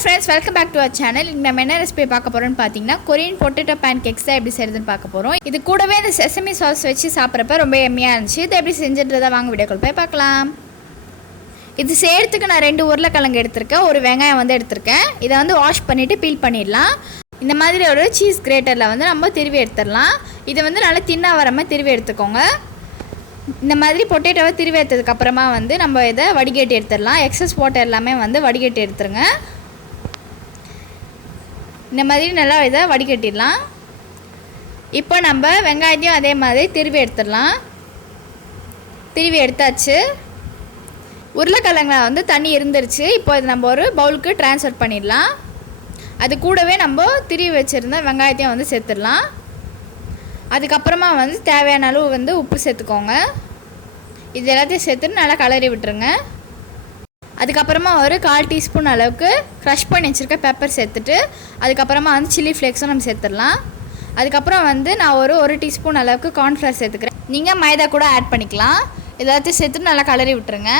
Friends, welcome back to our channel. இன்றைக்கி நம்ம என்ன ரெசிபி பார்க்க போகிறோம்னு பார்த்தீங்கன்னா கொரியன் பொட்டேட்டோ பேன்கேக்ஸ் தான் எப்படி செய்கிறதுன்னு பார்க்க போகிறோம். இது கூடவே இந்த செசமி சாஸ் வச்சு சாப்பிட்றப்ப ரொம்ப எம்மியாக இருந்துச்சு. இது எப்படி செஞ்சுன்றதை வாங்க வீடியோக்குள்ள போய் பார்க்கலாம். இது செய்கிறதுக்கு நான் 2 உருளைக்கிழங்கு எடுத்திருக்கேன், ஒரு வெங்காயம் வந்து எடுத்திருக்கேன். இதை வந்து வாஷ் பண்ணிவிட்டு பீல் பண்ணிடலாம். இந்த மாதிரி ஒரு சீஸ் கிரேட்டரில் வந்து நம்ம திருவி எடுத்துடலாம். இதை வந்து நல்லா தின்னாக வர மாதிரி திருவி எடுத்துக்கோங்க. இந்த மாதிரி பொட்டேட்டோவை திருவி எடுத்ததுக்கப்புறமா வந்து நம்ம இதை வடிகட்டி எடுத்துடலாம். எக்ஸஸ் வாட்டர் எல்லாமே வந்து வடிகட்டி எடுத்துருங்க. இந்த மாதிரி நல்லா இதை வடிகட்டிடலாம். இப்போ நம்ம வெங்காயத்தையும் அதே மாதிரி திருவி எடுத்துடலாம். திருவி எடுத்தாச்சு. உருளைக்கிழங்குல வந்து தண்ணி இருந்துருச்சு. இப்போ இது நம்ம ஒரு பவுலுக்கு ட்ரான்ஸ்ஃபர் பண்ணிடலாம். அது கூடவே நம்ம திருவி வச்சுருந்த வெங்காயத்தையும் வந்து சேர்த்துடலாம். அதுக்கப்புறமா வந்து தேவையான அளவு வந்து உப்பு சேர்த்துக்கோங்க. இது எல்லாத்தையும் சேர்த்துட்டு நல்லா கலரி விட்டுருங்க. அதுக்கப்புறமா ஒரு 1/4 டீஸ்பூன் அளவுக்கு க்ரஷ் பண்ணி வச்சுருக்க பெப்பர் சேர்த்துட்டு அதுக்கப்புறமா வந்து சில்லி ஃப்ளேக்ஸும் நம்ம சேர்த்துடலாம். அதுக்கப்புறம் வந்து நான் ஒரு டீஸ்பூன் அளவுக்கு கார்ன்ஃப்ளவர் சேர்த்துக்கிறேன். நீங்கள் மைதா கூட ஆட் பண்ணிக்கலாம். எல்லாத்தையும் சேர்த்துட்டு நல்லா கலரி விட்டுருங்க.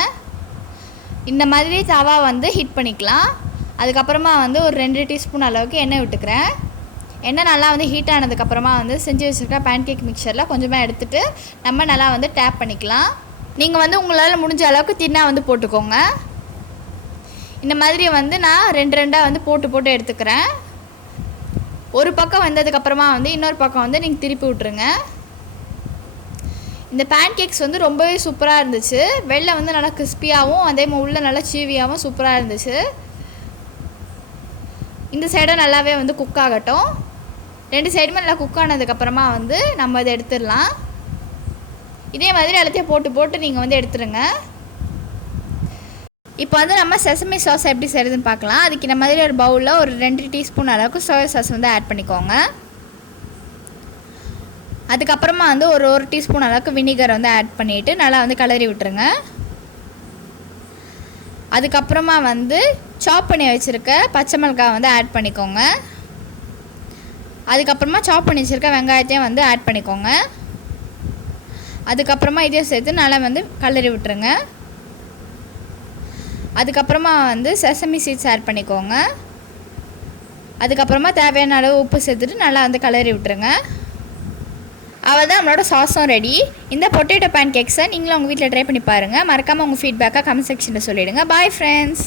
இந்த மாதிரி தவா வந்து ஹீட் பண்ணிக்கலாம். அதுக்கப்புறமா வந்து ஒரு 2 டீஸ்பூன் அளவுக்கு எண்ணெய் விட்டுக்கிறேன். எண்ணெய் நல்லா வந்து ஹீட் ஆனதுக்கப்புறமா வந்து செஞ்சு வச்சுருக்க பேன்கேக் மிக்சரில் கொஞ்சமாக எடுத்துகிட்டு நம்ம நல்லா வந்து டேப் பண்ணிக்கலாம். நீங்கள் வந்து உங்களால் முடிஞ்ச அளவுக்கு தின்னாக வந்து போட்டுக்கோங்க. இந்த மாதிரி வந்து நான் 2 வந்து போட்டு எடுத்துக்கிறேன். ஒரு பக்கம் வந்ததுக்கப்புறமா வந்து இன்னொரு பக்கம் வந்து நீங்கள் திருப்பி விட்ருங்க. இந்த பேன்கேக்ஸ் வந்து ரொம்பவே சூப்பராக இருந்துச்சு. வெளில வந்து நல்லா கிறிஸ்பியாகவும் அதே மாதிரி உள்ள நல்லா சீவியாகவும் சூப்பராக இருந்துச்சு. இந்த சைடும் நல்லாவே வந்து குக் ஆகட்டும். 2 சைடுமே நல்லா குக் ஆனதுக்கப்புறமா வந்து நம்ம இதை எடுத்துடலாம். இதே மாதிரி எல்லாத்தையும் போட்டு நீங்கள் வந்து எடுத்துருங்க. இப்போ வந்து நம்ம செசமி சாஸ் எப்படி செய்கிறதுன்னு பார்க்கலாம். அதுக்கு இந்த மாதிரி ஒரு பவுலில் ஒரு 2 டீஸ்பூன் அளவுக்கு சோயா சாஸ் வந்து ஆட் பண்ணிக்கோங்க. அதுக்கப்புறமா வந்து ஒரு டீஸ்பூன் அளவுக்கு வினிகர் வந்து ஆட் பண்ணிவிட்டு நல்லா வந்து கலரி விட்டுருங்க. அதுக்கப்புறமா வந்து சாப் பண்ணி வச்சுருக்க பச்சை மிளகாய் வந்து ஆட் பண்ணிக்கோங்க. அதுக்கப்புறமா சாப் பண்ணி வச்சுருக்க வெங்காயத்தையும் வந்து ஆட் பண்ணிக்கோங்க. அதுக்கப்புறமா இதையும் சேர்த்து நல்லா வந்து கலரி விட்டுருங்க. அதுக்கப்புறமா வந்து செசமி சீட்ஸ் ஆட் பண்ணிக்கோங்க. அதுக்கப்புறமா தேவையான அளவு உப்பு சேர்த்துட்டு நல்லா வந்து கலரி விட்டுருங்க. அவ்வளோதான், நம்மளோட சாஸும் ரெடி. இந்த பொட்டேட்டோ பேன்கேக்ஸை நீங்களும் உங்கள் வீட்டில் ட்ரை பண்ணி பாருங்கள். மறக்காமல் உங்கள் ஃபீட்பேக்காக கமெண்ட் செக்ஷனில் சொல்லிவிடுங்க. Bye friends.